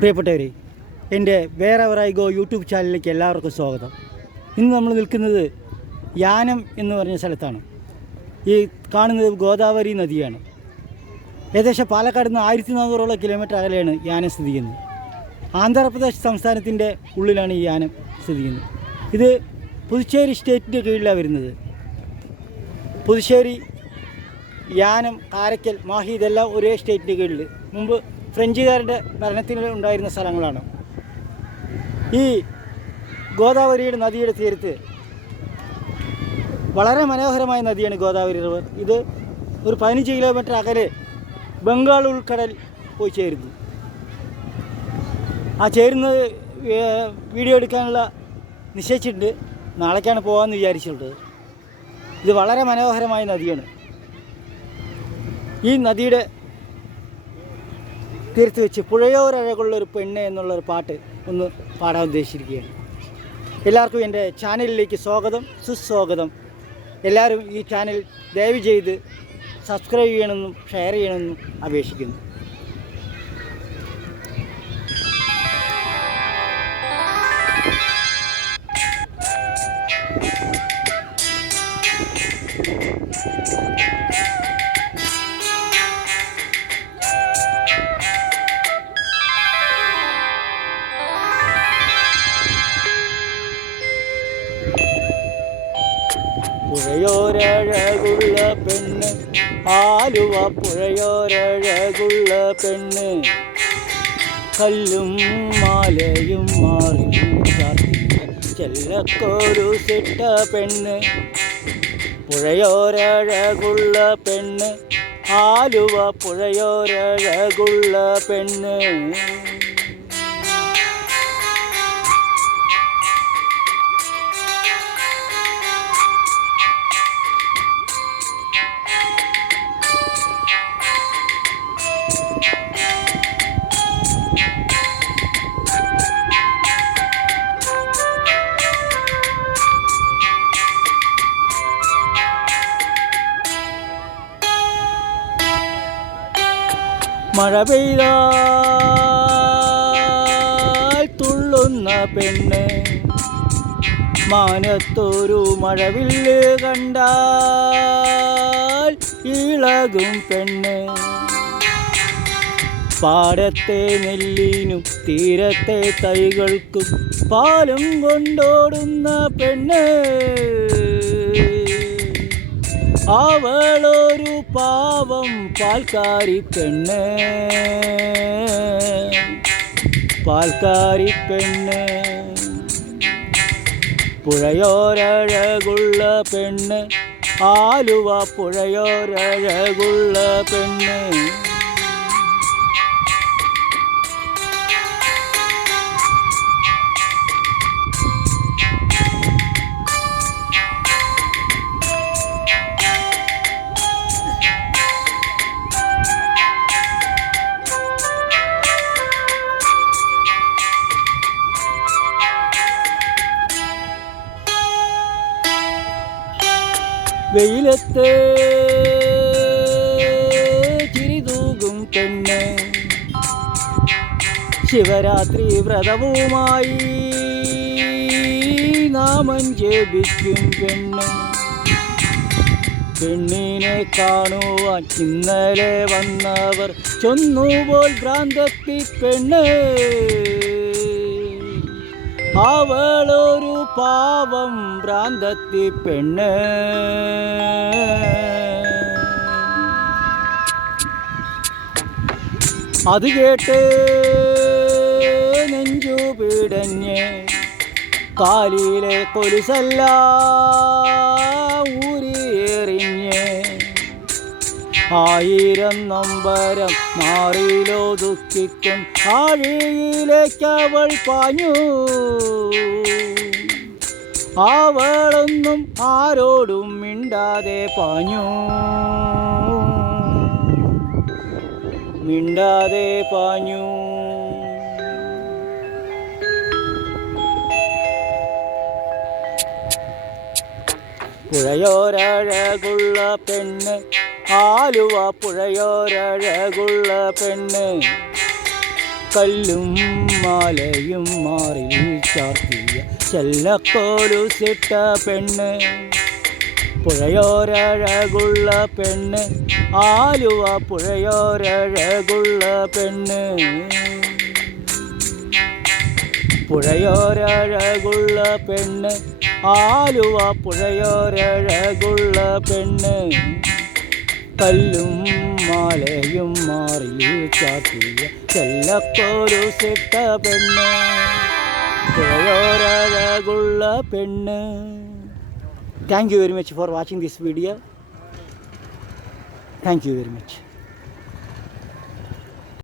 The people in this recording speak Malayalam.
പ്രിയപ്പെട്ടവരെ, എൻ്റെ വേറെ ഐ ഗോ യൂട്യൂബ് ചാനലിലേക്ക് എല്ലാവർക്കും സ്വാഗതം. ഇന്ന് നമ്മൾ നിൽക്കുന്നത് യാനം എന്ന് പറഞ്ഞ സ്ഥലത്താണ്. ഈ കാണുന്നത് ഗോദാവരി നദിയാണ്. ഏകദേശം പാലക്കാട് നിന്ന് 1400 കിലോമീറ്റർ അകലെയാണ് യാനം സ്ഥിതി ചെയ്യുന്നത്. ആന്ധ്രാപ്രദേശ് സംസ്ഥാനത്തിൻ്റെ ഉള്ളിലാണ് ഈ യാനം സ്ഥിതി ചെയ്യുന്നത്. ഇത് പുതുച്ചേരി സ്റ്റേറ്റിൻ്റെ കീഴിലാണ് വരുന്നത്. പുതുച്ചേരി, യാനം, കാരക്കൽ, മാഹി ഇതെല്ലാം ഒരേ സ്റ്റേറ്റിൻ്റെ കീഴിൽ. മുമ്പ് ഫ്രഞ്ചുകാരുടെ ഭരണത്തിൽ ഉണ്ടായിരുന്ന സ്ഥലങ്ങളാണ്. ഈ ഗോദാവരിയുടെ നദിയുടെ തീരത്ത് വളരെ മനോഹരമായ നദിയാണ് ഗോദാവരി റിവർ. ഇത് ഒരു 15 കിലോമീറ്റർ അകലെ ബംഗാൾ ഉൾക്കടൽ പോയി ചേരുന്നു. ആ ചേരുന്നത് വീഡിയോ എടുക്കാനുള്ള നിശ്ചയിച്ചിട്ടുണ്ട്. നാളേക്കാണ് പോകാമെന്ന് വിചാരിച്ചിട്ടുള്ളത്. ഇത് വളരെ മനോഹരമായ നദിയാണ്. ഈ നദിയുടെ തീർത്ത് വെച്ച് പുഴയോരഴകുള്ളൊരു പെണ്ണ് എന്നുള്ളൊരു പാട്ട് ഒന്ന് പാടാൻ ഉദ്ദേശിച്ചിരിക്കുകയാണ്. എല്ലാവർക്കും എൻ്റെ ചാനലിലേക്ക് സ്വാഗതം, സുസ്വാഗതം. എല്ലാവരും ഈ ചാനൽ ദയവ് ചെയ്ത് സബ്സ്ക്രൈബ് ചെയ്യണമെന്നും ഷെയർ ചെയ്യണമെന്നും അപേക്ഷിക്കുന്നു. പുഴയോരഴകുള്ള പെണ്ണ്, ആലുവ പുഴയോരഴകുള്ള പെണ്ണ്, കല്ലും മാലയും മാറി ചെല്ലക്കൊരു സിട്ട പെണ്ണ്. പുഴയോരഴകുള്ള പെണ്ണ്, ആലുവ പുഴയോരഴകുള്ള പെണ്ണ്. മഴ പെയ്താൽ തുള്ളുന്ന പെണ്ണ്, മാനത്തൊരു മഴവില്ല് കണ്ടാൽ ഇളകും പെണ്ണ്. പാടത്തെ നെല്ലിനും തീരത്തെ തൈകൾക്കും പാലും കൊണ്ടോടുന്ന പെണ്ണ്. അവളൊരു പാവം പാൽക്കാരി പെണ്ണ്, പാൽക്കാരി പെണ്ണ്. പുഴയോരഴകുള്ള പെണ്ണ്, ആലുവ പുഴയോരഴകുള്ള പെണ്ണ്. വെയിലത്ത് ചിരിതൂകും പെണ്ണ്, ശിവരാത്രി വ്രതവുമായി നാമം ജപിക്കും പെണ്ണ്. പെണ്ണിനെ കാണുവാൻ ഇന്നലെ വന്നവർ ചൊന്നുപോൽ ഭ്രാന്തത്തി പെണ്ണ്. അവളൊരു പാവം ഭ്രാന്തത്തി പെണ്ണ്. അത് കേട്ട് നെഞ്ചു പിടഞ്ഞ് കാലിലെ കൊലുസെല്ലാം ഊരിയെറിഞ്ഞ് 1000 നൊമ്പരം മാറിലൊതുക്കിക്കും ആഴിയിലേക്കവൾ പാഞ്ഞു. അവളൊന്നും ആരോടും മിണ്ടാതെ പാഞ്ഞു, മിണ്ടാതെ പാഞ്ഞു. പുഴയോരഴകുള്ള പെണ്ണ്, ആലുവ പുഴയോരഴകുള്ള പെണ്ണ്, കല്ലും മാലയും മാറിൽ ചാർത്തിയ ചെല്ലക്കോലുസിട്ട പെണ്ണ്, പുഴയോരഴകുള്ള പെണ്ണ്, ആലുവ പുഴയോരഴകുള്ള പെണ്ണ്, പുഴയോരഴകുള്ള പെണ്ണ്, ആലുവ പുഴയോരഴകുള്ള പെണ്ണ്, കല്ലും മാലയും മാറിൽ ചാത്തിയ ചെല്ലക്കോലുസിട്ട പെണ്ണ്, പുഴയോരഴകുള്ള പെണ്ണ്. Thank you very much for watching this video. Thank you very much.